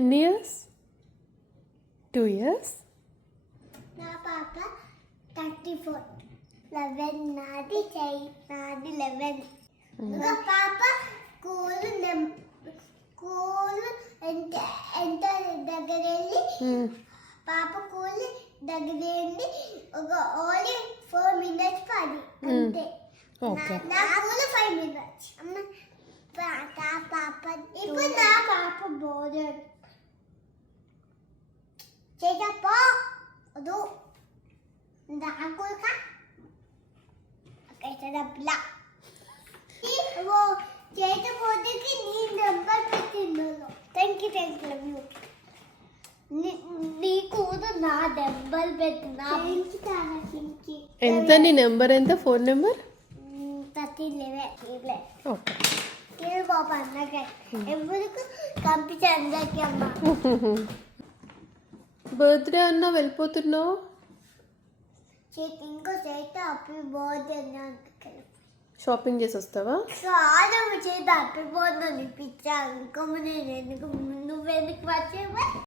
ఎన్ని years? 2 years. నా పాప 34. 11 నాది 11. ఇంకా పాప స్కూల్ ఎంత దగ్గర వెళ్ళి పాప స్కూల్ దగ్గర వెళ్ళి ఒక ఓన్లీ 4 minutes పడి అంతే. నా స్కూల్ 5 minutes. పాప ఇప్పుడు నా పాప బోర్డర్ చేతపో అదు దాకుల్కా కైతదా పిల్ల ఓ చేతపోతేకి నీ నెంబర్ పెట్టిందో. Thank you love you. నీకు నా నెంబర్ పెట్టినా ఎంత? నీ నెంబర్ ఎంత? Phone number 1311. ఓకే. నేను పాప అన్నగా ఎవరికి కంపించి అందరికీ అమ్మ. బర్త్డే అన్నా వెళ్ళిపోతున్నావు. ఇంకో చేత హ్యాపీ బర్త్డే షాపింగ్ చేసి వస్తావా? చాలా చేత హ్యాపీ బర్త్డే అనిపించా. ఇంకో నువ్వెందుకు వచ్చేవా?